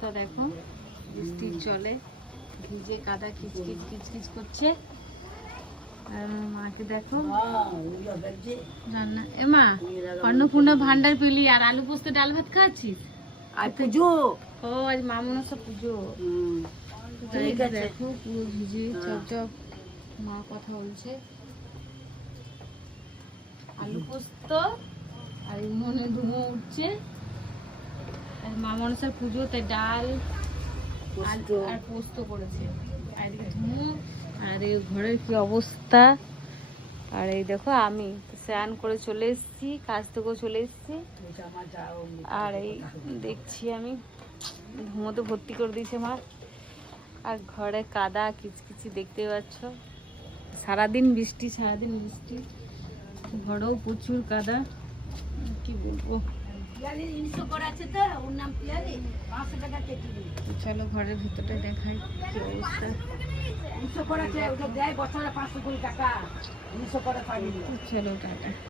অবস্থা দেখো, বৃষ্টির জলে ভিজে কাদা কিচকিচ কিচকিচ করছে। আর আমার মাকে দেখো রান্না। এ মা, অন্নপূর্ণা ভান্ডার পেলি আর আলু পোস্ত ডাল ভাত খাচ্ছিস? আর পুজো। ও আজ মা মনসা পুজো। তাই দেখো পুরো ভিজে চপচপ মা কথা বলছে। আলু পোস্ত আর উনুনে ধুমো উঠছে। আর মা মনসার পুজো, তাই ডাল আর পোস্ত করেছে। আর এদিকে ধুমো, আর এদিকে ঘরের কি অবস্থা। আর এই দেখো আমি স্নান করে চলে এসেছি, কাজ থেকেও চলে এসেছি। আর এই দেখছি আমি ধুমোতে ভর্তি করে দিয়েছে মা। আর ঘরে কাদা কিচকিচি দেখতে পাচ্ছ। সারাদিন বৃষ্টি, সারাদিন বৃষ্টি, ঘরেও প্রচুর কাদা। কি বলবো, চলো ঘরের ভিতরটা দেখাই কি অবস্থা। চলো টাটা।